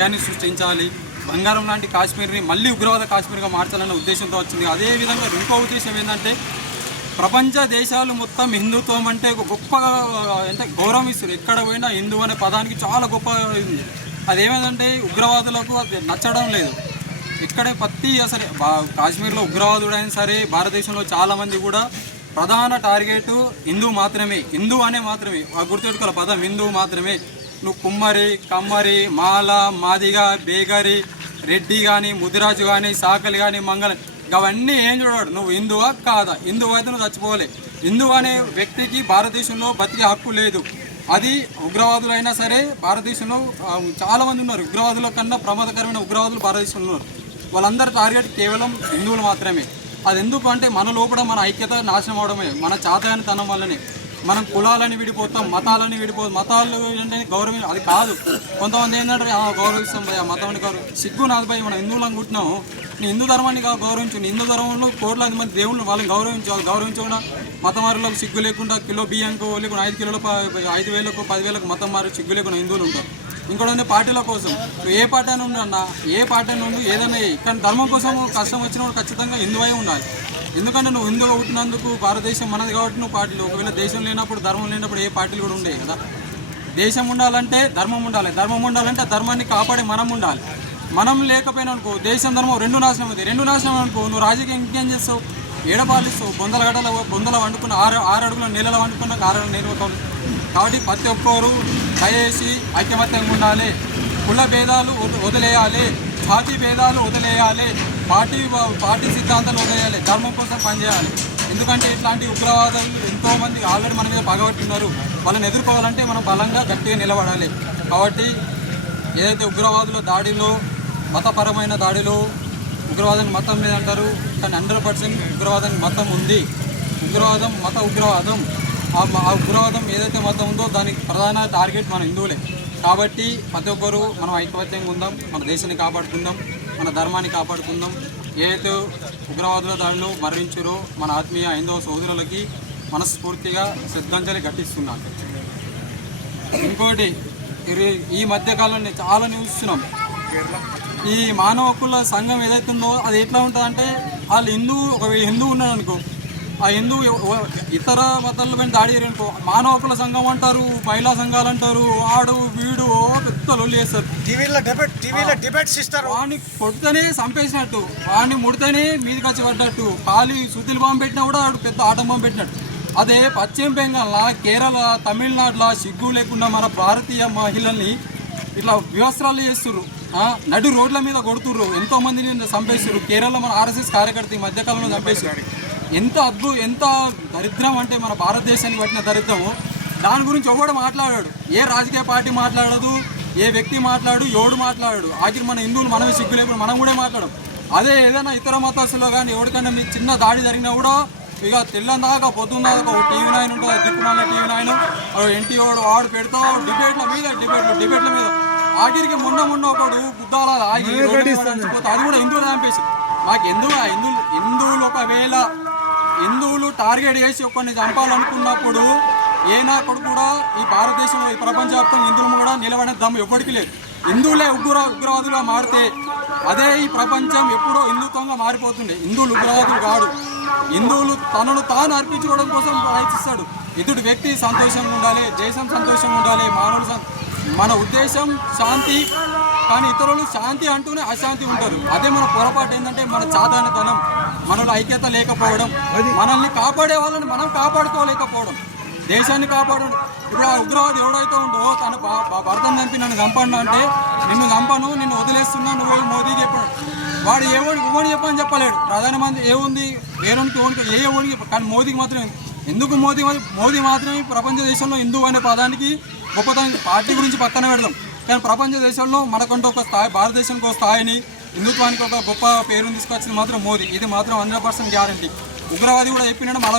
భయాన్ని సృష్టించాలి. బంగారం లాంటి కాశ్మీర్ని మళ్ళీ ఉగ్రవాద కాశ్మీర్గా మార్చాలన్న ఉద్దేశంతో వచ్చింది. అదేవిధంగా ఇంకో ఉద్దేశం ఏంటంటే ప్రపంచ దేశాలు మొత్తం హిందుత్వం అంటే ఒక గొప్ప అంటే గౌరవం ఇస్తారు ఎక్కడ పోయినా హిందూ అనే పదానికి చాలా గొప్ప ఉంది అదేమిటంటే ఉగ్రవాదులకు అది నచ్చడం లేదు. ఇక్కడే ప్రతి అసలు బా- కాశ్మీర్లో ఉగ్రవాదుడైనా సరే భారతదేశంలో చాలామంది కూడా ప్రధాన టార్గెట్ హిందూ మాత్రమే. హిందూ అనే మాత్రమే. గుర్తుపెట్టుకోవాలి. పదం హిందూ మాత్రమే. నువ్వు కుమ్మరి కమ్మరి మాల మాదిగ బేగరి రెడ్డి కానీ ముదిరాజు కానీ సాకలి కానీ మంగళ అవన్నీ ఏం చూడాడు. నువ్వు హిందువా కాదా? హిందువు అయితే నువ్వు చచ్చిపోలే హిందువు అనే వ్యక్తికి భారతదేశంలో బతికే హక్కు లేదు. అది ఉగ్రవాదులైనా సరే భారతదేశంలో చాలామంది ఉన్నారు. ఉగ్రవాదుల కన్నా ప్రమాదకరమైన ఉగ్రవాదులు భారతదేశంలో ఉన్నారు. వాళ్ళందరి టార్గెట్ కేవలం హిందువులు మాత్రమే. అది ఎందుకు అంటే మన లోపల మన ఐక్యత నాశనం అవడమే మన చాతగానితనం వల్లనే. మనం కులాలని విడిపోతాం మతాలని విడిపో మతాలు ఏంటంటే గౌరవం అది కాదు. కొంతమంది ఏంటంటే గౌరవిస్తాం భయ మతాన్ని గౌరవం సిగ్గు నాది భయ మనం హిందువులను పుట్టినాము నీ హిందూ ధర్మాన్ని గౌరవించు. నీ హిందూ ధర్మంలో కోట్లాది మంది దేవుళ్ళు వాళ్ళని గౌరవించాలి. గౌరవించకుండా మతం మారులకు సిగ్గు లేకుండా కిలో బియ్యంకు లేకుండా ఐదు కిలోల ఐదు వేలకు పదివేలకు మతం మారు సిగ్గు లేకుండా హిందువులు ఉంటారు. ఇంకోటి ఉంది పార్టీల కోసం. నువ్వు ఏ పార్టీ అని ఉండు అన్న ఏ పార్టీ అని ఉండు ఏదైనా కానీ ధర్మం కోసం కష్టం వచ్చినప్పుడు ఖచ్చితంగా హిందువై ఉండాలి. ఎందుకంటే నువ్వు హిందువుగా పుట్టినందుకు భారతదేశం మనది కాబట్టి నువ్వు పార్టీలు. ఒకవేళ దేశం లేనప్పుడు ధర్మం లేనప్పుడు ఏ పార్టీలు కూడా ఉండేవి కదా. దేశం ఉండాలంటే ధర్మం ఉండాలి. ధర్మం ఉండాలంటే ధర్మాన్ని కాపాడి మనం ఉండాలి. మనం లేకపోయినా అనుకో దేశం ధర్మం రెండు నాశనం అవుతాయి. రెండు నాశనం అనుకో నువ్వు రాజకీయం ఇంకేం చేస్తావు? ఏడపాలిస్తావు బొందల గడల బొందల వండుకున్న ఆరు ఆరు అడుగుల నీళ్ళ వండుకున్న ఆరు అడుగుల కాబట్టి ప్రతి ఒక్కరు దయచేసి ఐక్యమత్యంగా ఉండాలి. కుల భేదాలు వదిలేయాలి. జాతి భేదాలు వదిలేయాలి. పార్టీ పార్టీ సిద్ధాంతాలు వదిలేయాలి ధర్మం కోసం పనిచేయాలి ఎందుకంటే ఇట్లాంటి ఉగ్రవాదాలు ఎంతో మంది ఆల్రెడీ మన మీద పగబట్టున్నారు. వాళ్ళని ఎదుర్కోవాలంటే మనం బలంగా గట్టిగా నిలబడాలి. కాబట్టి ఏదైతే ఉగ్రవాదుల దాడిలో మతపరమైన దాడిలో ఉగ్రవాదానికి మతం మీద అంటారు కానీ హండ్రెడ్ పర్సెంట్ ఉగ్రవాదానికి మతం ఉంది. ఉగ్రవాదం మత ఉగ్రవాదం. ఆ ఉగ్రవాదం ఏదైతే మతం ఉందో దానికి ప్రధాన టార్గెట్ మన హిందువులే. కాబట్టి ప్రతి ఒక్కరు మనం ఐకమత్యంగా ఉందాం మన దేశాన్ని కాపాడుకుందాం. మన ధర్మాన్ని కాపాడుకుందాం. ఏదైతే ఉగ్రవాదుల దాడిలో మరణించారో మన ఆత్మీయ హైందవ సోదరులకి మనస్ఫూర్తిగా శ్రద్ధాంజలి ఘటిస్తున్నాను ఇంకోటి ఈ మధ్యకాలంలో నేను చాలా చూస్తున్నాం. ఈ మానవ హక్కుల సంఘం ఏదైతుందో ఉందో అది ఎట్లా ఉంటుందంటే వాళ్ళు హిందూ ఒక హిందూ ఉన్నాడు అనుకో ఆ హిందూ ఇతర మతాల పైన దాడి చేయరు అనుకో మానవ హక్కుల సంఘం అంటారు మహిళా సంఘాలు అంటారు వాడు వీడు పెద్ద లొల్లి చేస్తారు. టీవీలో డిబేట్ టీవీలో డిబేట్స్ ఇస్తారు. వాడిని కొడితేనే చంపేసినట్టు వాడిని ముడితేనే మీదకి వచ్చి పడ్డట్టు. ఖాళీ సుతిల్ బాంబు పెట్టినా కూడా వాడు పెద్ద ఆటం బాంబు పెట్టినట్టు. అదే పశ్చిమ బెంగాల్లా కేరళ తమిళనాడులో సిగ్గు లేకుండా మన భారతీయ మహిళల్ని ఇట్లా వ్యవస్థలు చేస్తుర్రు. ఆ, నడు రోడ్ల మీద కొడుతుర్రు. ఎంతో మందిని చంపేస్తుర్రు. కేరళ మన ఆర్ఎస్ఎస్ కార్యకర్త ఈ మధ్యకాలంలో చంపేసారు ఎంత అద్భు ఎంత దరిద్రం అంటే మన భారతదేశానికి పట్టిన దరిద్రము. దాని గురించి ఎవడు మాట్లాడాడు? ఏ రాజకీయ పార్టీ మాట్లాడదు ఏ వ్యక్తి మాట్లాడు ఎవడు మాట్లాడాడు ఆఖరి మన హిందువులు మనమే సిగ్గు లేకుండా మనం కూడా మాట్లాడం అదే ఏదైనా ఇతర మతస్థులో కానీ ఎవరికైనా మీ చిన్న దాడి జరిగినా కూడా ఇక తెల్లని దాకా పొద్దున్న దాకా ఒక టీవీ నైన్ ఉంటుంది దిక్కుమాల టీవీ నైన్. ఎన్టీ వాడు వాడు పెడతావు డిబేట్ల మీద డిబేట్లు డిబేట్ల మీద. ఆఖరికి మొన్న మొన్న ఒకడు గుద్దాల ఆగి అది కూడా హిందువులు చంపేసి మాకు ఎందుకు హిందువులు హిందువులు ఒకవేళ హిందువులు టార్గెట్ చేసి ఒకరిని చంపాలనుకున్నప్పుడు ఏ కూడా ఈ భారతదేశంలో ఈ ప్రపంచవ్యాప్తంగా హిందువులు కూడా నిలబడే దమ్ము ఎప్పటికీ లేదు. హిందువులే ఉగ్ర ఉగ్రవాదులుగా మారితే అదే ఈ ప్రపంచం ఎప్పుడో హిందుత్వంగా మారిపోతుంది. హిందువులు ఉగ్రవాదులు కాడు. హిందువులు తనను తాను అర్పించుకోవడం కోసం ప్రయత్నిస్తాడు. ఇతడు వ్యక్తి సంతోషంగా ఉండాలి దేశం సంతోషంగా ఉండాలి మానవులు మన ఉద్దేశం శాంతి కానీ ఇతరులు శాంతి అంటూనే అశాంతి ఉంటారు అదే మన పొరపాటు ఏంటంటే మన చాదానతనం మనలో ఐక్యత లేకపోవడం మనల్ని కాపాడే వాళ్ళని మనం కాపాడుకోలేకపోవడం దేశాన్ని కాపాడడం. ఇప్పుడు ఆ ఉగ్రవాది ఎవడైతే ఉందో తన భర్తను చంపి నన్ను చంపను అంటే నిన్ను చంపను నిన్ను వదిలేస్తున్నా నువ్వు మోదీకి చెప్పాడు. వాడు ఏ ఓడి ఓడి చెప్పని చెప్పలేడు. ప్రధానమంత్రి ఏముంది వేరొనికి ఓడికి ఏ ఓడికి కానీ మోదీకి మాత్రం ఎందుకు మోదీ మోదీ మాత్రమే ప్రపంచ దేశంలో హిందూ అనే పదానికి గొప్పతనం? పార్టీ గురించి పక్కన పెడదాం. కానీ ప్రపంచ దేశంలో మనకంటూ ఒక స్థాయి భారతదేశానికి ఒక స్థాయిని హిందుత్వానికి ఒక గొప్ప పేరుని తీసుకొచ్చింది మాత్రం మోదీ. ఇది మాత్రం హండ్రెడ్ పర్సెంట్ గ్యారంటీ. ఉగ్రవాది కూడా చెప్పినాడు మనం